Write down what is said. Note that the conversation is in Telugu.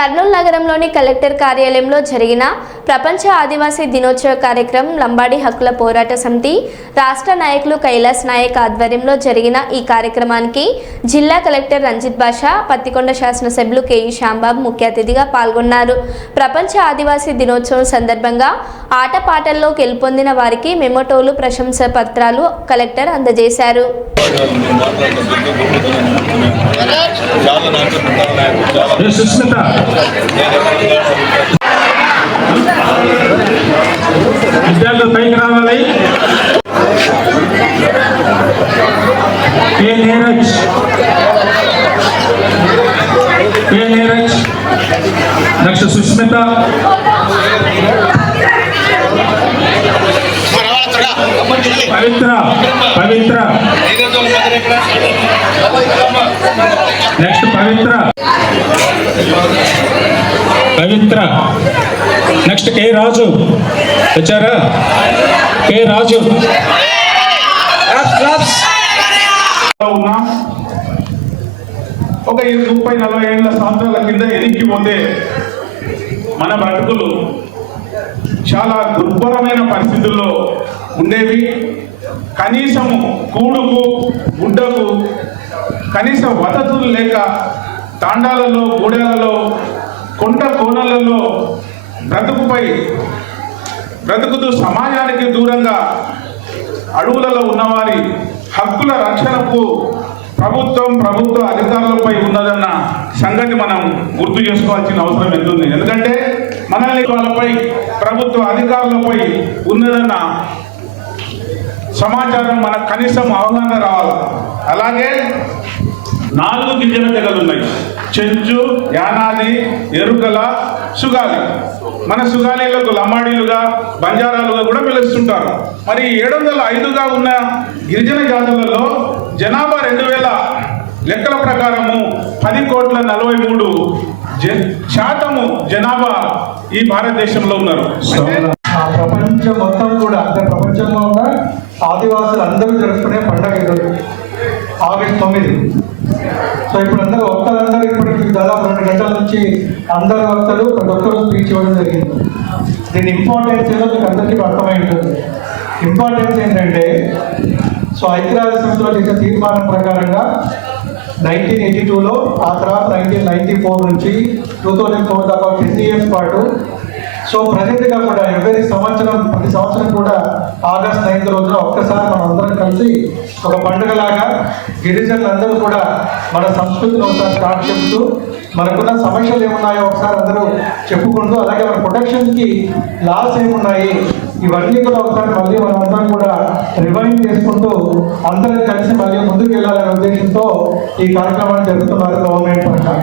కర్నూలు నగరంలోని కలెక్టర్ కార్యాలయంలో జరిగిన ప్రపంచ ఆదివాసీ దినోత్సవ కార్యక్రమం లంబాడి హక్కుల పోరాట సమితి రాష్ట్ర నాయకులు కైలాస్ నాయక్ ఆధ్వర్యంలో జరిగిన ఈ కార్యక్రమానికి జిల్లా కలెక్టర్ రంజిత్ బాషా, పత్తికొండ శాసనసభ్యులు కేఈ శ్యాంబాబు ముఖ్య అతిథిగా పాల్గొన్నారు. ప్రపంచ ఆదివాసీ దినోత్సవం సందర్భంగా ఆటపాటల్లో గెలుపొందిన వారికి మెమోటోలు, ప్రశంసా పత్రాలు కలెక్టర్ అందజేశారు. విద్యార్థులు పైకి రావాలి. కే నీరజ్, నెక్స్ట్ సుష్మిత, పవిత్ర నెక్స్ట్ పవిత్ర నెక్స్ట్ కే రాజు వచ్చారా? కే రాజు. ఒక 30-40 ఏళ్ళ సంవత్సరాల కింద ఎదిక్కిపోతే మన బ్రతుకులు చాలా దుర్భరమైన పరిస్థితుల్లో ఉండేవి. కనీసము కూడుకు గుడ్డకు కనీస వసతులు లేక తాండాలలో, గూడెలలో, కొండ కోనలలో బ్రతుకుతూ సమాజానికి దూరంగా అడవులలో ఉన్నవారి హక్కుల రక్షణకు ప్రభుత్వ అధికారులపై ఉన్నదన్న సంగతి మనం గుర్తు చేసుకోవాల్సిన అవసరం ఎంతుంది. ఎందుకంటే మనల్ని వాళ్ళపై, ప్రభుత్వ అధికారులపై ఉన్నదన్న సమాచారం మనకు కనీసం అవగాహన రావాలి. అలాగే 4 గిరిజన తెగలు ఉన్నాయి: చెంచు, యానాది, ఎరుకల, సుగాలి. మన సుగాలీలకు లంబాడీలుగా, బంజారాలుగా కూడా పిలుస్తుంటారు. మరి 705గా ఉన్న గిరిజన జాతులలో జనాభా 2000 లెక్కల ప్రకారము 10,43% జనాభా ఈ భారతదేశంలో ఉన్నారు. ప్రపంచం మొత్తం కూడా, అంటే ప్రపంచంలో ఉన్న ఆదివాసులు అందరూ జరుపుకునే పండుగ ఆగస్టు 9. సో ఇప్పుడు అందరూ వక్తలందరూ ఇప్పటికి దాదాపు 2 గంటల నుంచి అందరు వక్తలు ప్రతి ఒక్కరు స్పీచ్ ఇవ్వడం జరిగింది. దీని ఇంపార్టెన్స్ ఏదో మీకు అందరికీ అర్థమై ఉంటుంది. ఇంపార్టెన్స్ ఏంటంటే, సో ఐక్యరాజ్య సమితిలో చేసిన తీర్మానం ప్రకారంగా 1982లో, ఆ తర్వాత 1994 నుంచి 2004 దాకా 10 years పాటు, సో ప్రజెంట్గా కూడా ప్రతి సంవత్సరం కూడా ఆగస్ట్ 9వ రోజున ఒక్కసారి మనం అందరం కలిసి ఒక పండుగలాగా గిరిజనులందరూ కూడా మన సంస్కృతిని ఒకసారి స్టార్ట్ చెప్తూ, మనకున్న సమస్యలు ఏమున్నాయో ఒకసారి అందరూ చెప్పుకుంటూ, అలాగే మన ప్రొటెక్షన్కి లాస్ ఏమున్నాయి ఇవన్నీ కూడా ఒకసారి మళ్ళీ మనం అందరం కూడా రివైండ్ చేసుకుంటూ అందరం కలిసి మళ్ళీ ముందుకు వెళ్ళాలనే ఉద్దేశంతో ఈ కార్యక్రమాన్ని జరుగుతున్నారు గవర్నమెంట్ పరంగా.